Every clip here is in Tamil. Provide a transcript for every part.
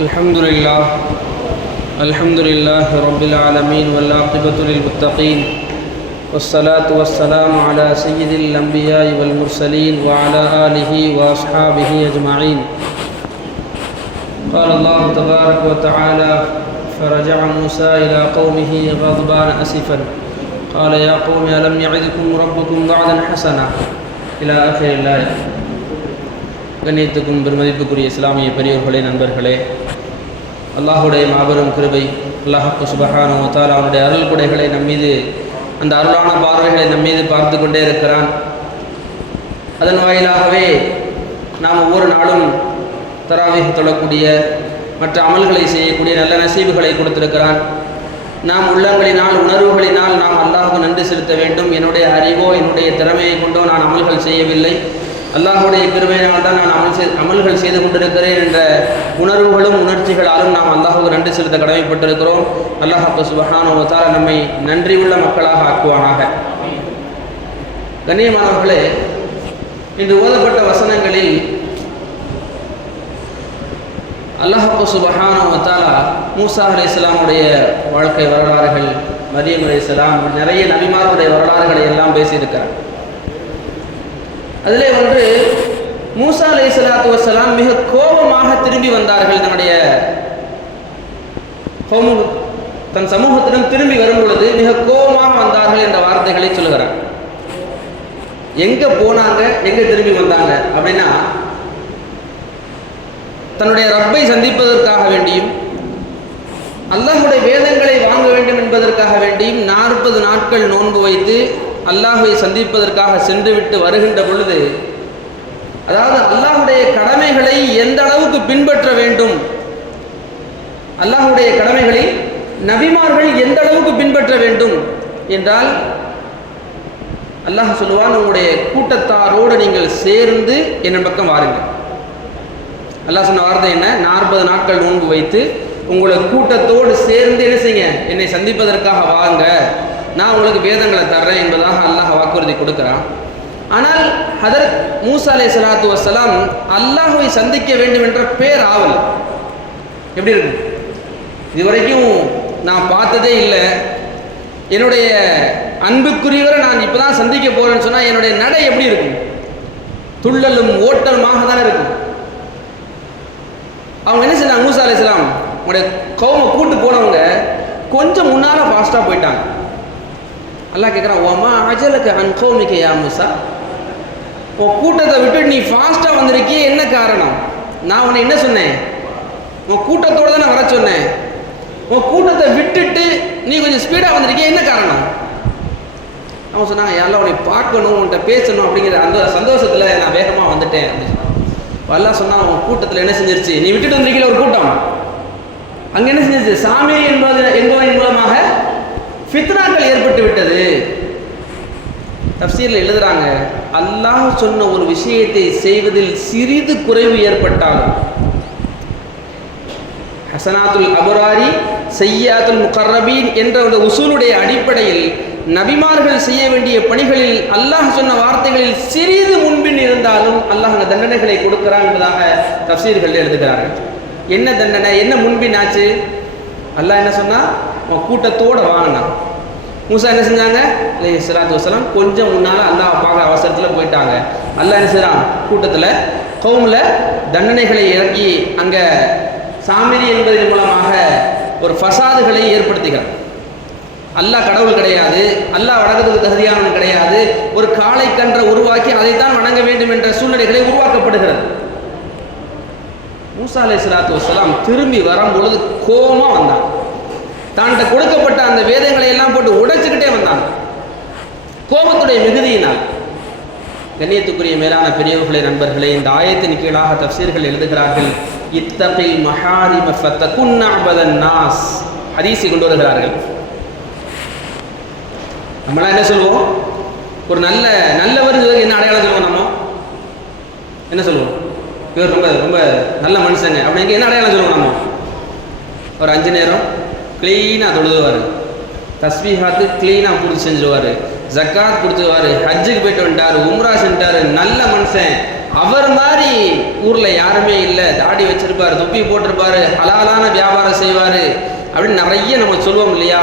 الحمد لله الحمد لله رب العالمين والعاقبة للمتقين والصلاة والسلام على سيد الأنبياء والمرسلين وعلى آله وأصحابه أجمعين. قال الله تبارك وتعالى فرجع موسى إلى قومه غضبان أسفا قال يا قوم ألم يعدكم ربكم وعدا حسنا إلى آخر الآية؟ கண்ணியத்துக்கும் பெருமதிப்புக்குரிய இஸ்லாமிய பெரியோர்களே நண்பர்களே அல்லாஹுடைய மாபெரும் கிருபை அல்லாஹு சுபஹானு தாலா அவனுடைய அருள் குடைகளை நம்மீது அந்த அருளான பார்வைகளை நம் மீது பார்த்து கொண்டே இருக்கிறான். அதன் வாயிலாகவே நாம் ஒவ்வொரு நாளும் தராவீக தொழக்கூடிய மற்ற அமல்களை செய்யக்கூடிய நல்ல நசீவுகளை கொடுத்திருக்கிறான். நாம் உள்ளங்களினால் உணர்வுகளினால் நாம் அல்லாஹுக்கு நன்றி செலுத்த வேண்டும். என்னுடைய அறிவோ என்னுடைய திறமையை கொண்டோ நான் அமல்கள் செய்யவில்லை. அல்லாஹுடைய கிருமையினால் தான் நான் அமல் செய் அமல்கள் செய்து கொண்டிருக்கிறேன் என்ற உணர்வுகளும் உணர்ச்சிகளாலும் நாம் அல்லாஹுக்கு நன்றி செலுத்த கடமைப்பட்டிருக்கிறோம். அல்லாஹாக்கு சுபஹானுவத்தால் நம்மை நன்றி உள்ள மக்களாக ஆக்குவானாக. கண்ணியமானவர்களே இன்று ஓதப்பட்ட வசனங்களில் அல்லாஹப்பு சுபஹானுவத்தாலா மூசா அலி இஸ்லாமுடைய வாழ்க்கை வரலாறுகள் மரியம் அலி இஸ்லாம் நிறைய நபிமாருடைய வரலாறுகளை எல்லாம் பேசியிருக்கிறார். அதிலே ஒன்று மூசா அலை சலாத்து வசலாம் மிக கோபமாக திரும்பி வந்தார்கள் தன்னுடைய தன் சமூகத்திடம் திரும்பி வரும் பொழுது மிக கோபமாக வந்தார்கள் என்ற வார்த்தைகளை சொல்லுகிறார். எங்க போனாங்க? எங்க திரும்பி வந்தாங்க? அப்படின்னா தன்னுடைய ரப்பை சந்திப்பதற்காக வேண்டியும் அல்லாஹுடைய வேதங்களை வாங்க வேண்டும் என்பதற்காக வேண்டியும் நாற்பது நாட்கள் நோன்பு வைத்து அல்லாஹுவை சந்திப்பதற்காக சென்றுவிட்டு வருகின்ற பொழுது அதாவது அல்லாஹுடைய கடமைகளை எந்த அளவுக்கு பின்பற்ற வேண்டும்? அல்லாஹுடைய கடமைகளை நபிமார்கள் எந்த அளவுக்கு பின்பற்ற வேண்டும்? என்றால் அல்லாஹ் சொல்லுவான் உங்களுடைய கூட்டத்தாரோடு நீங்கள் சேர்ந்து என் பக்கம் வாருங்கள். அல்லாஹ் சொன்ன வார்த்தை என்ன? நாற்பது நாட்கள் நோன்பு வைத்து உங்களை கூட்டத்தோடு சேர்ந்து என்ன செய்யுங்க? என்னை சந்திப்பதற்காக வாங்க நான் உங்களுக்கு வேதங்களை தர்றேன் என்பதாக அல்லாஹ் வாக்குறுதி கொடுக்குறான். ஆனால் ஹதர் மூசா அலே சலாத்து வசலாம் அல்லாஹுவை சந்திக்க வேண்டும் என்ற பேர் ஆவல். எப்படி இருக்கு? இதுவரைக்கும் நான் பார்த்ததே இல்லை. என்னுடைய அன்புக்குரியவரை நான் இப்போ தான் சந்திக்க போகிறேன்னு சொன்னால் என்னுடைய நடை எப்படி இருக்கும் துள்ளலும் ஓட்டலுமாக தானே இருக்கும் அவங்க என்ன செஞ்சாங்க? மூசா அலி இஸ்லாம் உங்களுடைய கௌமை கூட்டு போனவங்க கொஞ்சம் முன்னால் ஃபாஸ்ட்டாக போயிட்டாங்க. அல்லாஹ் கேட்குறான் ஒமா அஜலுக்கு அன் கௌமிக்க யா உன் கூட்டத்தை விட்டு நீ ஃபாஸ்ட்டாக வந்திருக்கியே என்ன காரணம்? நான் உன்னை என்ன சொன்னேன்? உன் கூட்டத்தோடு தான் நான் வர சொன்னேன். உன் கூட்டத்தை விட்டுட்டு நீ கொஞ்சம் ஸ்பீடாக வந்திருக்கிய என்ன காரணம்? அவன் சொன்னாங்க யாரெல்லாம் உன்னை பார்க்கணும் உன்கிட்ட பேசணும் அப்படிங்கிற அந்த சந்தோஷத்தில் நான் வேகமாக வந்துட்டேன் அப்படின்னு சொன்னான் சொன்னால் உன் கூட்டத்தில் என்ன செஞ்சிருச்சு? நீ விட்டுட்டு வந்திருக்கீங்கள ஒரு கூட்டம். அங்கே என்ன செஞ்சிருச்சு? சாமி என்பது என்பதன் மூலமாக ஃபித்னாக்கள் ஏற்பட்டு விட்டது. தப்சீரில் எழுதுறாங்க அல்லாஹ் சொன்ன ஒரு விஷயத்தை செய்வதில் சிறிது குறைவு ஏற்பட்டாலும். ஹசனாத்துல் அபுராரி செய்யாத்துல் முகர்ரபீன் என்ற ஒரு உசூலுடைய அடிப்படையில் நபிமார்கள் செய்ய வேண்டிய பணிகளில் அல்லாஹ் சொன்ன வார்த்தைகளில் சிறிது முன்பின் இருந்தாலும் அல்லாஹ் அந்த தண்டனைகளை கொடுக்கிறான் என்பதாக தப்சீர்கள் எழுதுகிறார்கள். என்ன தண்டனை என்ன முன்பின் ஆச்சு? அல்லாஹ் என்ன சொன்னா? உன் கூட்டத்தோடு வாங்கினான் மூசா என்ன செஞ்சாங்க? இல்லை சலாத்து வசலாம் கொஞ்சம் முன்னால் அல்லாஹ் பார்க்குற அவசரத்தில் போயிட்டாங்க. அல்லாஹ் என்ன செய்கிறான் கூட்டத்தில் கவுமில் தண்டனைகளை இறக்கி அங்கே சாமிரி என்பதன் மூலமாக ஒரு ஃபசாதுகளை ஏற்படுத்துகிறான் அல்லாஹ் கடவுள் கிடையாது அல்லாஹ் வணக்கத்துக்கு தகுதியானவன் கிடையாது ஒரு காலை கன்றை உருவாக்கி அதைத்தான் வணங்க வேண்டும் என்ற சூழ்நிலைகளை உருவாக்கப்படுகிறது. மூசா அலை சலாத்து வசலாம் திரும்பி வரும் பொழுது கோபமாக வந்தான். தான்கிட்ட கொடுக்கப்பட்ட அந்த வேதங்களை எல்லாம் போட்டு உடைச்சுக்கிட்டே வந்தான். கோபத்துடைய மிகுதியினால். கண்ணியத்துக்குரிய மேலான பெரியவர்களே நண்பர்களே இந்த ஆயத்தின் கீழாக தப்சீர்கள் எழுதுகிறார்கள் இத்தகை மகாரிம ஃபத்தகுன்னபதன் நாஸ். ஹதீஸை கொண்டு வருகிறார்கள். நம்மளாம் என்ன சொல்லுவோம் ஒரு நல்ல நல்லவர் என்ன அடையாளம் சொல்லுவோம் நம்ம? என்ன சொல்லுவோம் இவர் ரொம்ப ரொம்ப நல்ல மனுஷங்க. அப்படிங்க என்ன அடையாளம் சொல்லுவோம் நம்ம? ஒரு அஞ்சு நேரம் க்ளீனாக தொழுதுவார். தஸ்பீஹாத்து க்ளீனாக பிடிச்சி செஞ்சுருவார். ஜக்காத் கொடுத்துருவார். ஹஜ்ஜுக்கு போயிட்டு வந்துட்டார். உம்ரா செஞ்சுட்டார். நல்ல மனுஷன். அவர் மாதிரி ஊரில் யாருமே இல்லை. தாடி வச்சிருப்பார் தொப்பி போட்டிருப்பாரு. ஹலாலான வியாபாரம் செய்வார். அப்படின்னு நிறைய நம்ம சொல்லுவோம் இல்லையா?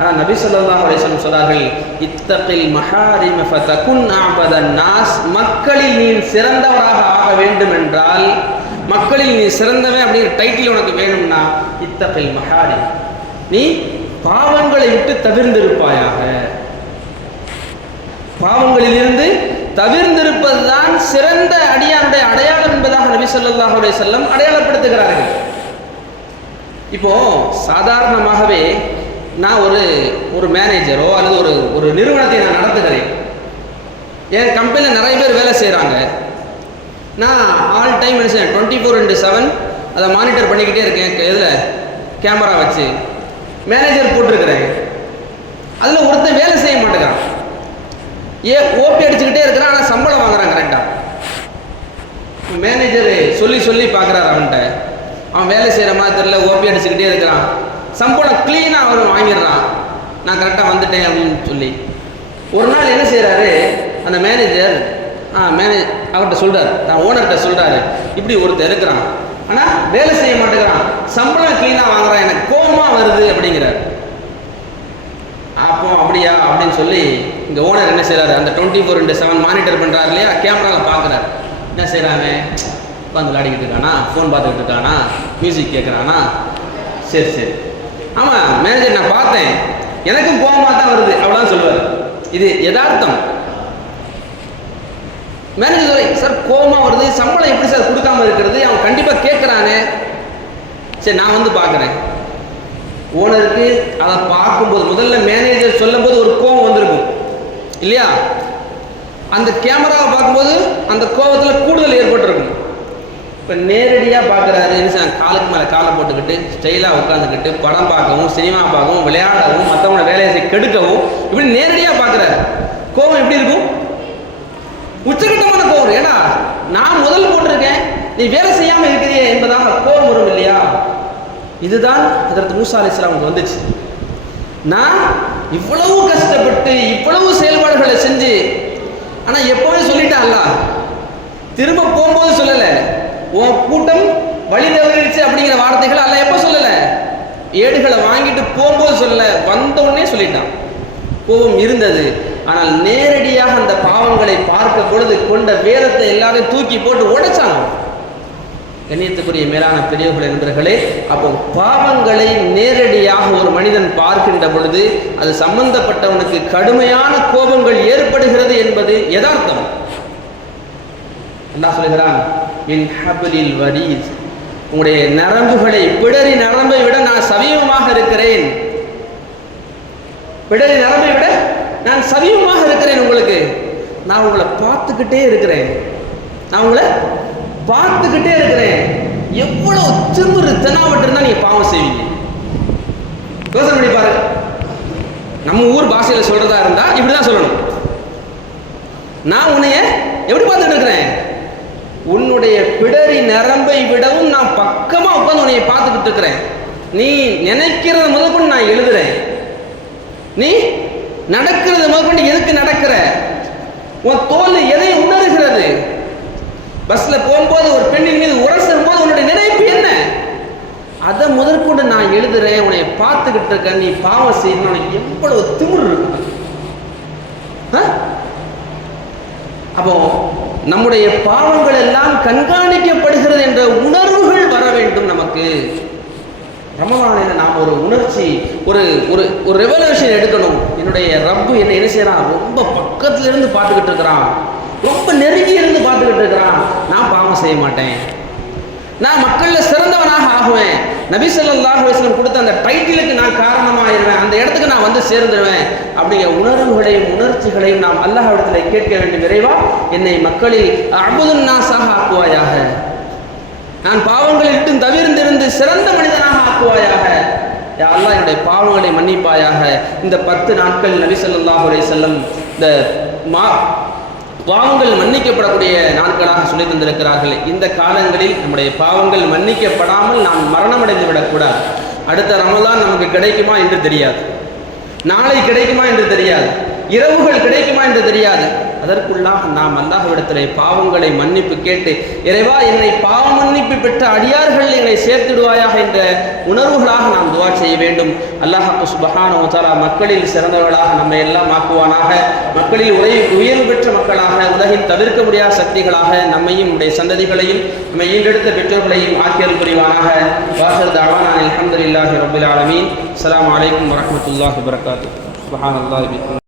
ஆனால் நபி ஸல்லல்லாஹு அலிஸ்லம் சொன்னார்கள் இத்தகில் மஹாரிம ஃபதகுன் ஆபத நாஸ் மக்களில் நீ சிறந்தவராக ஆக வேண்டும் என்றால் மக்களில் நீ சிறந்தவன் அப்படிங்கிற டைட்டில் உனக்கு வேணும்னா இத்தகைய மஹாரிம் நீ பாவங்களை விட்டு தவிர்ந்திருப்பாயாக. பாவங்களிலிருந்து தவிர்ந்திருப்பதுதான் சிறந்த அடியானுடைய அடையாளம் என்பதாக நபி சொல்லாஹுடைய செல்லம் அடையாளப்படுத்துகிறார்கள். இப்போ சாதாரணமாகவே நான் ஒரு ஒரு மேனேஜரோ அல்லது ஒரு ஒரு நிறுவனத்தை நான் நடத்துகிறேன். என் கம்பெனியில் நிறைய பேர் வேலை செய்கிறாங்க நான் ஆல் டைம் என்ன டுவெண்ட்டி ஃபோர் இன்ட்டு செவன் அதை மானிட்டர் பண்ணிக்கிட்டே இருக்கேன். இதில் கேமரா வச்சு. மேனேஜர் போட்டிருக்கிறேன். அதில் ஒருத்தர் வேலை செய்ய மாட்டேங்கிறான். ஏ ஓபி அடிச்சுக்கிட்டே இருக்கிறான் ஆனால் சம்பளம் வாங்குறான் கரெக்டாக மேனேஜர் சொல்லி சொல்லி பார்க்குறாரு அவன்கிட்ட. அவன் வேலை செய்கிற மாதிரி தெரியல ஓபி அடிச்சுக்கிட்டே இருக்கிறான். சம்பளம் க்ளீனாக அவன் வாங்கிடுறான். நான் கரெக்டாக வந்துட்டேன் அப்படின்னு சொல்லி. ஒரு நாள் என்ன செய்கிறாரு அந்த மேனேஜர் ஆ மேனேஜ் அவர்கிட்ட சொல்கிறார் நான் ஓனர்கிட்ட சொல்கிறாரு இப்படி ஒருத்தர் இருக்கிறான். ஆனால் வேலை செய்ய மாட்டேங்கிறான். சம்பளம் க்ளீனாக வாங்குறான். எனக்கு கோபமாக வருது அப்படிங்கிறார். அப்போ அப்படியா? அப்படின்னு சொல்லி இந்த ஓனர் என்ன செய்கிறாரு அந்த twenty four into seven monitor பண்ணுறாரு இல்லையா? கேமராவில் பார்க்குறாரு என்ன செய்கிறாங்க உட்காந்து விளையாடிக்கிட்டு இருக்கானா? ஃபோன் பார்த்துக்கிட்டு இருக்கானா? மியூசிக் கேட்குறானா சரி சரி. ஆமாம் மேனேஜர் நான் பார்த்தேன். எனக்கும் கோபமாக தான் வருது. அவ்வளோதான் சொல்லுவார். இது யதார்த்தம். மேனேஜர் சார் கோபமாக வருது சம்பளம் எப்படி சார் கொடுக்காம இருக்கிறது? அவன் கண்டிப்பாக கேட்குறானே சரி நான் வந்து பார்க்குறேன் ஓனருக்கு அதை பார்க்கும்போது முதல்ல மேனேஜர் சொல்லும்போது ஒரு கோபம் வந்திருக்கும். இல்லையா? அந்த கேமராவை பார்க்கும்போது அந்த கோபத்தில் கூடுதல் ஏற்பட்டிருக்கும். இப்போ நேரடியாக பார்க்குறாரு என்ன காலுக்கு மேலே காலை போட்டுக்கிட்டு ஸ்டைலாக உட்காந்துக்கிட்டு படம் பார்க்கவும் சினிமா பார்க்கவும் விளையாடவும் மற்றவங்கள வேலையை செய்ய கெடுக்கவும் இப்படி நேரடியாக பார்க்குறாரு கோபம் எப்படி இருக்கும்? உச்ச கோபம் ஏன்னா நான் முதல் போட்டிருக்கேன் நீ வேலை செய்யாமல் இருக்கிறீயே என்பதாக கோபம் வரும் இல்லையா? இதுதான் அதற்கு மூசா அலி இஸ்லாம் வந்துச்சு. நான் இவ்வளவு கஷ்டப்பட்டு இவ்வளவு செயல்பாடுகளை செஞ்சு ஆனா எப்பவுமே சொல்லிட்டான்ல திரும்ப போகும்போது சொல்லல. உன் கூட்டம் வழி தவறிடுச்சு அப்படிங்கிற வார்த்தைகள் அல்ல எப்போ சொல்லல? ஏடுகளை வாங்கிட்டு போகும்போது சொல்லல. வந்த உடனே சொல்லிட்டான். கோபம் இருந்தது. ஆனால் நேரடியாக அந்த பாவங்களை பார்க்க பொழுது கொண்ட வேதத்தை எல்லாரையும் தூக்கி போட்டு உடைச்சாங்க. கண்ணியத்துக்குரிய மேலான பெரியவர்களே நண்பர்களே அப்போ பாவங்களை நேரடியாக ஒரு மனிதன் பார்க்கின்ற பொழுது அது சம்பந்தப்பட்டவனுக்கு கடுமையான கோபங்கள் ஏற்படுகிறது என்பது யதார்த்தம். என்ன சொல்கிறான் என் ஹபலில் வரீத் உங்களுடைய நரம்புகளை பிடரி நரம்பை விட நான் சமீபமாக இருக்கிறேன். பிடரி நரம்பை விட நான் சமீபமாக இருக்கிறேன் உங்களுக்கு. நான் உங்களை பார்த்துக்கிட்டே இருக்கிறேன். நான் உங்களை பார்த்துக்கிட்டே இருக்கிறேன். எவ்வளவு திமிரு தெனாவட்டு இருந்தா நீங்க பாவம் செய்வீங்க. யோசனை பண்ணி பாருங்க நம்ம ஊர் பாஷையில சொல்றதா இருந்தா இப்படிதான் சொல்லணும். நான் உன்னைய எப்படி பார்த்துட்டு இருக்கிறேன்? உன்னுடைய பிடரி நரம்பை விடவும் நான் பக்கமா உட்காந்து உன்னைய பார்த்துக்கிட்டு இருக்கிறேன். நீ நினைக்கிறத முதற்கொண்டு நான் எழுதுறேன். நீ நடக்கிறது முதற்கொண்டு எதுக்கு நடக்கிற? உன் தோல் எதை உணர்கிறது? பஸ்ல போகும்போது ஒரு பெண்ணின் மீது உரசும் போது உன்னுடைய நினைப்பு என்ன? அதை முதற்கொண்டு நான் எழுதுறேன் உன்னை பார்த்துக்கிட்டு இருக்கேன் நீ பாவம் செய்யணும் உனக்கு எவ்வளவு திமிரு இருக்கு ஆ? அப்போ நம்முடைய பாவங்கள் எல்லாம் கண்காணிக்கப்படுகிறது என்ற உணர்வுகள் வர வேண்டும் நமக்கு. ரமலானில் நாம் ஒரு உணர்ச்சி ஒரு ஒரு ஒரு ரெவல்யூஷன் எடுக்கணும். என்னுடைய ரப்பு என்ன என்ன செய்யறான்? ரொம்ப பக்கத்துல இருந்து பார்த்துக்கிட்டு இருக்கிறான். ரொம்ப நெருங்கி இருந்து பார்த்துக்கிட்டு இருக்கிறான். நான் பாவம் செய்ய மாட்டேன். நான் மக்களில் சிறந்தவனாக ஆகுவேன். நபிசல்லாஹ் ஸல்லல்லாஹு கொடுத்த அந்த டைட்டிலுக்கு நான் காரணமாயிருவேன். அந்த இடத்துக்கு நான் வந்து சேர்ந்துடுவேன் அப்படிங்கிற உணர்வுகளையும் உணர்ச்சிகளையும் நாம் அல்லாஹிடத்தில் கேட்க வேண்டும். விரைவா என்னை மக்களில் அபுதுன் நாசாக ஆக்குவாயாக. நான் பாவங்களை விட்டு தவிர்ந்திருந்து சிறந்த மனிதனாக ஆக்குவாயாக. யாரெல்லாம் என்னுடைய பாவங்களை மன்னிப்பாயாக. இந்த பத்து நாட்கள் நபி ஸல்லல்லாஹு செல்லம் இந்த மா பாவங்கள் மன்னிக்கப்படக்கூடிய நாட்களாக சொல்லி தந்திருக்கிறார்கள். இந்த காலங்களில் நம்முடைய பாவங்கள் மன்னிக்கப்படாமல் நாம் மரணமடைந்து விடக்கூடாது. அடுத்த ரமலான் நமக்கு கிடைக்குமா என்று தெரியாது. நாளை கிடைக்குமா என்று தெரியாது. இரவுகள் கிடைக்குமா என்று தெரியாது. அதற்குள்ளாக நாம் அல்லாஹ்விடத்திலே பாவங்களை மன்னிப்பு கேட்டு இறைவா என்னை பாவ மன்னிப்பு பெற்ற அடியார்கள் என்னை சேர்த்திடுவாயாக என்ற உணர்வுகளாக நாம் துவா செய்ய வேண்டும். அல்லாஹ் சுபஹானஹு மக்களில் சிறந்தவர்களாக நம்மை எல்லாம் ஆக்குவானாக. மக்களில் உரை உயர்வு பெற்ற மக்களாக உலகில் தவிர்க்க முடியாத சக்திகளாக நம்மையும் உடைய சந்ததிகளையும் நம்மை ஈண்டெடுத்த பெற்றோர்களையும் ஆக்கியல் புரிவானாக. வாசல் தாவான் அல்ஹம்துலில்லாஹி ரப்பில் ஆலமீன். அலாம் அலைக்கும் வரஹ்மத்துல்லாஹி வபரகாத்துஹு. சுப்ஹானல்லாஹி